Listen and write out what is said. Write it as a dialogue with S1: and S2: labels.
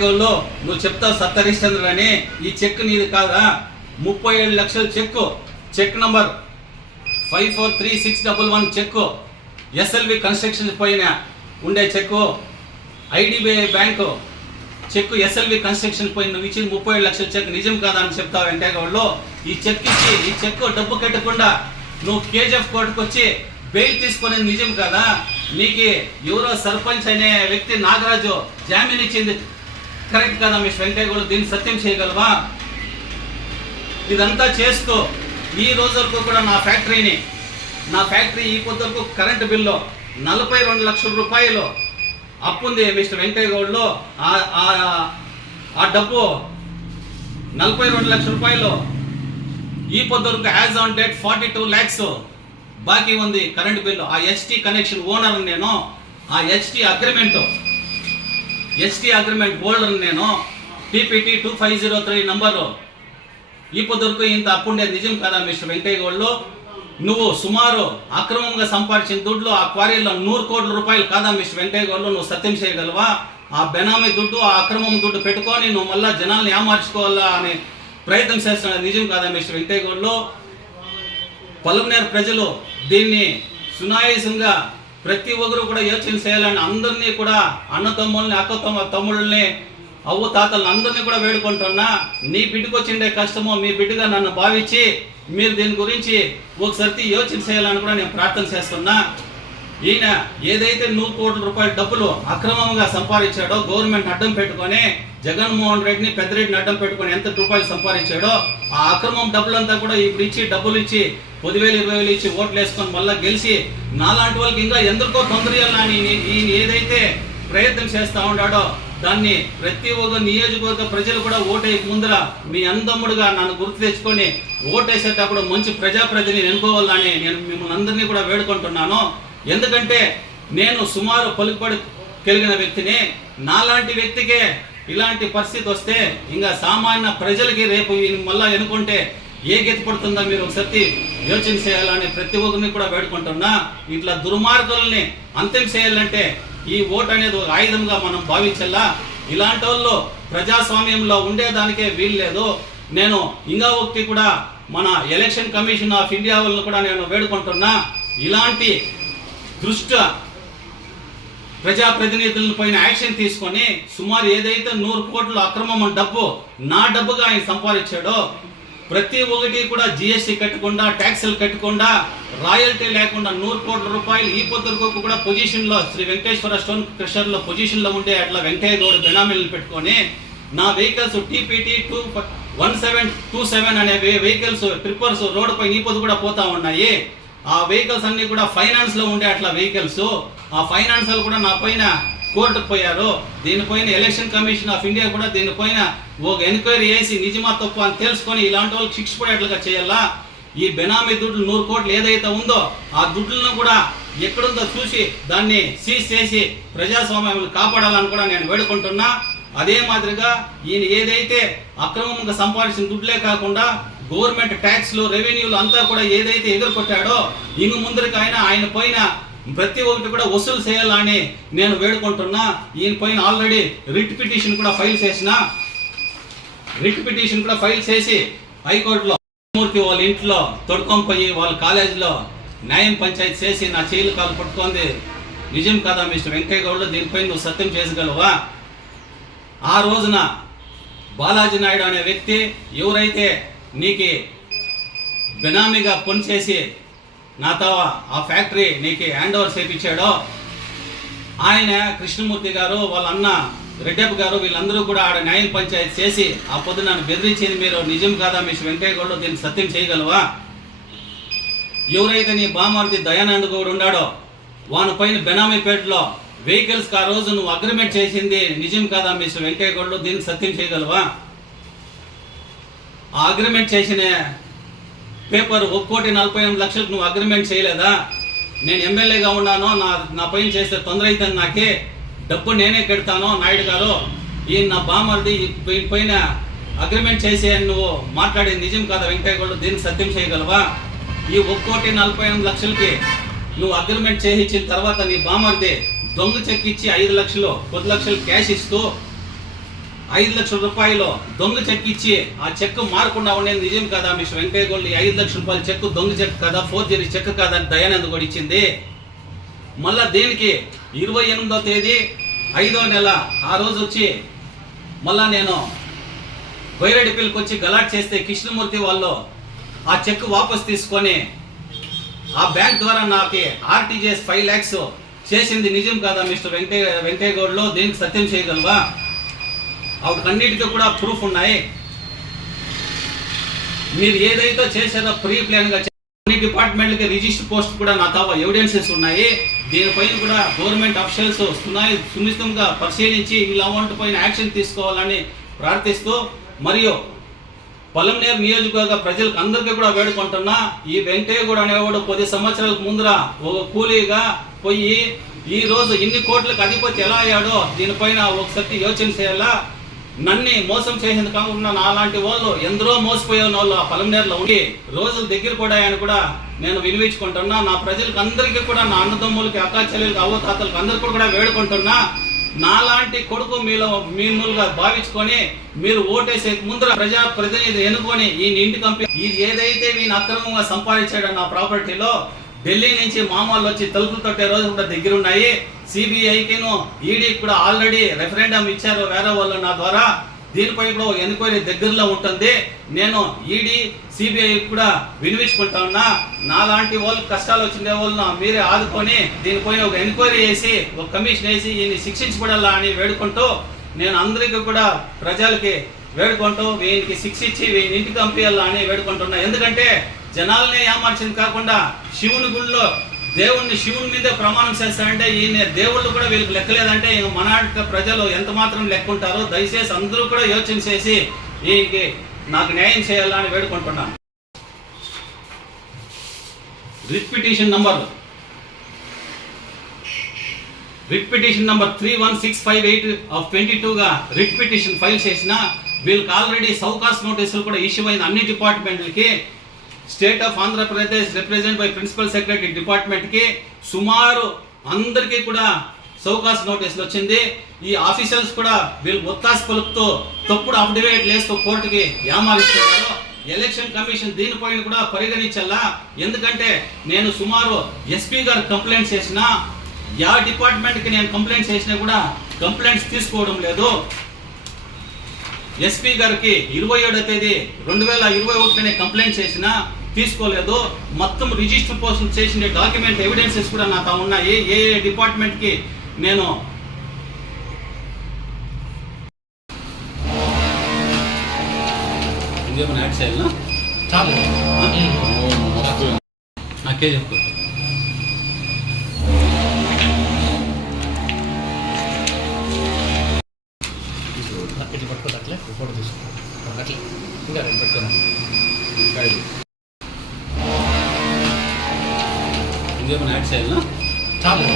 S1: లో నువ్వు చెప్తావు సత్తరిశ్చంద్రుడు అని ఈ చెక్ నీది కాదా ముప్పై ఏడు లక్షల check check number five four three six double one check SLV construction పైన ఉండే check IDBI bank check SLV construction పైన నువ్వు ఇచ్చిన ముప్పై ఏడు లక్షల చెక్. నిజం కాదా అని చెప్తావు వెంకయ్యగౌడలో ఈ చెక్ ఇచ్చి ఈ చెక్ డబ్బు కట్టకుండా నువ్వు కేజీఎఫ్ కోర్టుకు వచ్చి బెయిల్ తీసుకునేది నిజం కదా? నీకు ఎవరో సర్పంచ్ అనే వ్యక్తి నాగరాజు జామీన్ ఇచ్చింది. కరెక్ట్ కదా మిస్ కూడా దీన్ని సత్యం చేయగలవా? ఇదంతా చేస్తూ ఈ రోజు వరకు కూడా నా ఫ్యాక్టరీని నా ఫ్యాక్టరీ ఈ పొద్దు వరకు కరెంటు బిల్లు నలభై రెండు లక్షల రూపాయలు అప్పుంది మిస్టర్ వెంకయ్య గౌడ్లో. ఆ- ఆ- డబ్బు నలభై రెండు లక్షల రూపాయలు ఈ పొద్దు వరకు as on date forty two lakhs బాకీ ఉంది కరెంటు బిల్లు. ఆ హెచ్టీ కనెక్షన్ ఓనర్ నేను ఆ HT agreement ST agreement holder నేను TPT two five zero three number ఈ పొద్దుకు ఇంత అప్పుండే నిజం కదా మిస్టర్ వెంకయ్య గౌడ్లో? నువ్వు సుమారు అక్రమంగా సంపాదించిన దుడ్లు ఆ క్వారీలో నూరు కోట్ల రూపాయలు కాదా మిస్టర్ వెంకయ్య గౌడ్లో? నువ్వు సత్యం చేయగలవా? ఆ బెనామీ దుడ్డు ఆ అక్రమం దుడ్డు పెట్టుకొని నువ్వు మళ్ళీ జనాల్ని ఏమార్చుకోవాలా అనే ప్రయత్నం చేస్తున్న నిజం కాదా మిస్టర్ వెంకయ్య గౌడ్లో? పలువునేరు ప్రజలు దీన్ని సునాయాసంగా ప్రతి ఒక్కరు కూడా యోచన చేయాలని అందరినీ కూడా అన్న తమ్ముల్ని అక్క తమ్ము తమ్ముళ్ళని అవ్వ తాతలను అందరినీ కూడా వేడుకుంటున్నా నీ బిడ్డకు వచ్చిండే కష్టమో మీ బిడ్డగా నన్ను భావించి మీరు దీని గురించి ఒకసారి యోచన చేయాలని కూడా నేను ప్రార్థన చేస్తున్నా. ఈయన ఏదైతే నూరు కోట్ల రూపాయల డబ్బులు అక్రమంగా సంపాదించాడో గవర్నమెంట్ అడ్డం పెట్టుకొని జగన్మోహన్ రెడ్డిని పెద్దరెడ్డిని అడ్డం పెట్టుకొని ఎంత రూపాయలు సంపాదించాడో ఆ అక్రమం డబ్బులంతా కూడా ఇప్పుడు ఇచ్చి డబ్బులు ఇచ్చి పదివేలు ఇరవై వేలు ఇచ్చి ఓట్లు వేసుకొని మళ్ళీ గెలిచి నాలాంటి వాళ్ళకి ఇంకా ఎందుకో తొందర చేయాలని ఈయన ఏదైతే ప్రయత్నం చేస్తూ ఉన్నాడో దాన్ని ప్రతి ఒక్క నియోజకవర్గ ప్రజలు కూడా ఓటే ముందర మీ అందమ్ముడుగా నన్ను గుర్తు తెచ్చుకొని ఓటేసేటప్పుడు మంచి ప్రజాప్రతిని ఎన్నుకోవాలని నేను మిమ్మల్ని అందరినీ కూడా వేడుకుంటున్నాను. ఎందుకంటే నేను సుమారు పలుకుబడి కలిగిన వ్యక్తిని. నాలాంటి వ్యక్తికే ఇలాంటి పరిస్థితి వస్తే ఇంకా సామాన్య ప్రజలకి రేపు మళ్ళీ మళ్ళా ఎన్నుకుంటే ఏ గతి పడుతుందో మీరు ఒకసారి యోచన చేయాలని ప్రతి ఒక్కరిని కూడా వేడుకుంటున్నా. ఇట్లా దుర్మార్గుల్ని అంతం చేయాలంటే ఈ ఓటు అనేది ఒక ఆయుధంగా మనం భావించాలా? ఇలాంటి వాళ్ళు ప్రజాస్వామ్యంలో ఉండేదానికే వీల్లేదు నేను ఇంకా ఒకటి కూడా మన ఎలక్షన్ కమిషన్ ఆఫ్ ఇండియా వాళ్ళని కూడా నేను వేడుకుంటున్నా. ఇలాంటి దృష్ట ప్రజాప్రతినిధుల పైన యాక్షన్ తీసుకొని సుమారు ఏదైతే నూరు కోట్ల అక్రమం డబ్బు నా డబ్బుగా ఆయన సంపాదించాడో ప్రతి ఒక్కటి కూడా జిఎస్టీ కట్టకుండా ట్యాక్సులు కట్టకుండా రాయల్టీ లేకుండా నూరు కోట్ల రూపాయలు ఈ పొద్దుకు కూడా పొజిషన్లో శ్రీ వెంకటేశ్వర స్టోన్ క్రషర్లో పొజిషన్లో ఉండే అట్లా వెంకయ్య గౌడ్ బెనామీలను పెట్టుకొని నా vehicles TPT two one seven two seven అనే వెహికల్స్ ట్రిప్పర్స్ రోడ్డు పై ఈ పొద్దు కూడా పోతా ఉన్నాయి. ఆ వెహికల్స్ అన్నీ కూడా ఫైనాన్స్లో ఉండే అట్లా వెహికల్స్ ఆ ఫైనాన్సర్ కూడా నా పైన కోర్టుకు పోయారు దీనిపైన ఎలక్షన్ కమిషన్ ఆఫ్ ఇండియా కూడా దీనిపైన ఒక ఎంక్వైరీ చేసి నిజమా తప్పు అని తెలుసుకొని ఇలాంటి వాళ్ళకి శిక్ష పడేట్లుగా చేయాలా? ఈ బెనామీ దుడ్లు నూరు కోట్లు ఏదైతే ఉందో ఆ దుడ్లను కూడా ఎక్కడుందో చూసి దాన్ని సీజ్ చేసి ప్రజాస్వామ్యం కాపాడాలని కూడా నేను వేడుకుంటున్నా. అదే మాదిరిగా ఈయన ఏదైతే అక్రమంగా సంపాదించిన దుడ్లే కాకుండా గవర్నమెంట్ ట్యాక్స్లు రెవెన్యూలు అంతా కూడా ఏదైతే ఎదుర్కొట్టాడో ఇంగు ముందరికి ఆయన ఆయన పైన ప్రతి ఒక్కటి కూడా వసూలు చేయాలని నేను వేడుకుంటున్నా. ఈయన పైన ఆల్రెడీ రిట్ పిటిషన్ కూడా ఫైల్ చేసిన. రిట్ పిటిషన్ కూడా ఫైల్ చేసి హైకోర్టులో మూర్తి వాళ్ళ ఇంట్లో తొడుకొని పోయి వాళ్ళ కాలేజీలో న్యాయం పంచాయతీ చేసి నా చేతులు కాలు పట్టుకుంది. నిజం కదా మిస్టర్ వెంకయ్య గౌడ్ దీనిపై నువ్వు సత్యం చేసగలవా? ఆ రోజున బాలాజీ నాయుడు అనే వ్యక్తి ఎవరైతే నీకు బెనామీగా పనిచేసి నాతో ఆ ఫ్యాక్టరీ నీకు హ్యాండ్ ఓవర్ చేయించాడో ఆయన కృష్ణమూర్తి గారు వాళ్ళ అన్న రెడ్డప్ప గారు వీళ్ళందరూ కూడా ఆడ న్యాయం పంచాయతీ చేసి ఆ పొద్దు నన్ను బెదిరించింది మీరు నిజం కాదా మిస్టర్ వెంకయ్య గౌడ్లో దీన్ని సత్యం చేయగలవా? ఎవరైతే నీ బామార్ది దయానంద్ గౌడ్ ఉన్నాడో వాని పైన బెనామీపేటలో వెహికల్స్ ఆ రోజు నువ్వు అగ్రిమెంట్ చేసింది నిజం కాదా మిస్టర్ వెంకయ్య గౌడ్లో దీన్ని సత్యం చేయగలవా? ఆ అగ్రిమెంట్ చేసిన పేపర్ ఒక కోటి నలభై ఎనిమిది లక్షలకు నువ్వు అగ్రిమెంట్ చేయలేదా? నేను ఎమ్మెల్యేగా ఉన్నాను నా నా పైన చేస్తే తొందర అవుతుంది నాకే డబ్బు నేనే కడతాను నాయుడు గారు? ఈయన నా బామర్ది ఈయన పైన అగ్రిమెంట్ చేసేయని నువ్వు మాట్లాడేది నిజం కాదా వెంకయ్య గౌడ్? దీనికి సత్యం చేయగలవా? ఈ ఒక కోటి నలభై ఎనిమిది లక్షలకి నువ్వు అగ్రిమెంట్ చేయించిన తర్వాత నీ బామర్ది దొంగ చెక్ ఇచ్చి ఐదు లక్షలు పది లక్షలు క్యాష్ ఇస్తూ ఐదు లక్షల రూపాయలు దొంగ చెక్ ఇచ్చి ఆ చెక్ మారకుండా ఉండేది నిజం కదా మిస్టర్ వెంకయ్య గోల్డ్? ఐదు లక్షల రూపాయల చెక్ దొంగ చెక్ కదా ఫోర్జరీ చెక్ కదా అని దయానంద్ కూడా ఇచ్చింది. మళ్ళా దేనికి? ఇరవై ఎనిమిదో తేదీ ఐదో నెల. ఆ రోజు వచ్చి మళ్ళా నేను బైరెడ్డిపల్లికి వచ్చి గలాట్ చేస్తే కృష్ణమూర్తి వాళ్ళు ఆ చెక్ వాపస్ తీసుకొని ఆ బ్యాంక్ ద్వారా నాకు ఆర్టీజీఎస్ ఫైవ్ ల్యాక్స్ చేసింది నిజం కాదా మిస్టర్ వెంకయ్య వెంకయ్య గౌడ్లో దీనికి సత్యం చేయగలవా? అన్నిటికీ కూడా ప్రూఫ్ ఉన్నాయి. మీరు ఏదైతే చేసేదో ప్రీ ప్లాన్గా అన్ని డిపార్ట్మెంట్లకి రిజిస్టర్ పోస్ట్ కూడా నా తావ ఎవిడెన్సెస్ ఉన్నాయి. దీనిపైన కూడా గవర్నమెంట్ అఫీషియల్స్ వస్తున్నాయి సునిశ్చితంగా పరిశీలించి ఇలా అమౌంట్ పైన యాక్షన్ తీసుకోవాలని ప్రార్థిస్తూ మరియు పొలంనేరు నియోజకవర్గ ప్రజలకు అందరికీ కూడా వేడుకుంటున్నా ఈ వెంకయ్య కూడా అనేవాడు పది సంవత్సరాలకు ముందర ఒక కూలీగా పోయి ఈ రోజు ఇన్ని కోట్లకు అధిపతి ఎలా అయ్యాడో దీనిపైన ఒకసారి యోచన చేయాలా నన్ని మోసం చేసేందుకు కాకుండా నాలాంటి వాళ్ళు ఎందరో మోసపోయే వాళ్ళు ఆ పొలంనేరులో ఉండి రోజుల దగ్గర కూడా ఆయన కూడా నేను వినిపించుకుంటున్నా నా ప్రజలకు అందరికీ కూడా నా అన్నదమ్ములకి అక్క చెల్లెలకి అవ్వతాతలకు అందరికీ కూడా వేడుకుంటున్నా నాలాంటి కొడుకు మీలో మిమ్మల్గా భావించుకొని మీరు ఓటేసే ముందర ప్రజా ప్రతినిధి ఎన్నుకొని ఈ ఇంటి కంపెనీ ఇది ఏదైతే నేను అక్రమంగా సంపాదించాడో నా ప్రాపర్టీలో ఢిల్లీ నుంచి మామూలు వచ్చి తలుపులు తొట్టే రోజు కూడా దగ్గర ఉన్నాయి. సిబిఐకిను ఈడీకి కూడా ఆల్రెడీ రెఫరెండం ఇచ్చారు వేరే వాళ్ళు నా ద్వారా. దీనిపై కూడా ఒక ఎంక్వైరీ దగ్గరలో ఉంటుంది. నేను ఈడీ సిబిఐ కూడా వినిపించుకుంటా ఉన్నా. నాలాంటి వాళ్ళు కష్టాలు వచ్చిన వాళ్ళను మీరే ఆదుకొని దీనిపైన ఒక ఎంక్వైరీ చేసి ఒక కమిషన్ వేసి ఈయన శిక్షించబడాలా అని వేడుకుంటూ నేను అందరికీ కూడా ప్రజలకి వేడుకుంటూ వీనికి శిక్షించి వీని ఇంటికి పంపించాలా అని వేడుకుంటున్నా. ఎందుకంటే జనాలనే ఏమార్చింది కాకుండా శివుని గుడిలో దేవుణ్ణి శివుని మీదే ప్రమాణం చేస్తారంటే ఈయన దేవుళ్ళు కూడా వీళ్ళకి లెక్కలేదంటే ఇంక మన ప్రజలు ఎంత మాత్రం లెక్కుంటారో దయచేసి అందరూ కూడా యోచన చేసి ఈయనకి నాకు న్యాయం చేయాలని వేడుకుంటున్నాను. Writ petition number. Writ petition number three one six five eight of twenty టూగా రిట్ పిటిషన్ ఫైల్ చేసిన వీళ్ళకి ఆల్రెడీ సౌకాస్ నోటీసులు కూడా ఇష్యూ అయిన అన్ని డిపార్ట్మెంట్లకి state of Andhra Pradesh represent by principal secretary డిపార్ట్మెంట్కి సుమారు అందరికీ కూడా సౌకాస్ నోటీసులు వచ్చింది. ఈ ఆఫీసర్స్ కూడా వీళ్ళు ఒత్తాసు పలుపుతూ తప్పుడు అఫిడవిట్ వేస్తూ కోర్టుకి ఏమారిస్తున్నారు ఎలక్షన్ కమిషన్ దీనిపైన కూడా పరిగణించాలా ఎందుకంటే నేను సుమారు ఎస్పీ గారు కంప్లైంట్ చేసిన యా డిపార్ట్మెంట్కి నేను కంప్లైంట్ చేసినా కూడా కంప్లైంట్స్ తీసుకోవడం లేదు. ఎస్పీ గారికి ఇరవై ఏడో తేదీ రెండు వేల ఇరవై ఒకటినే కంప్లైంట్ చేసిన తీసుకోలేదు మొత్తం రిజిస్టర్ పోస్ట్ చేసిన డాక్యుమెంట్ ఎవిడెన్సెస్ కూడా నాకు ఉన్నాయి. ఏ ఏ డిపార్ట్మెంట్కి నేను ఇంకేమైనా యాడ్ చేయాలనా
S2: చాలు.
S1: నాకే చెప్పు
S2: ఇట్లా పట్టుకోదు అట్లే ఫోటో తీసుకో. అట్లా ఇంకా రెండు
S1: ఇంకేమైనా యాడ్ చేయాలనా
S2: చాలు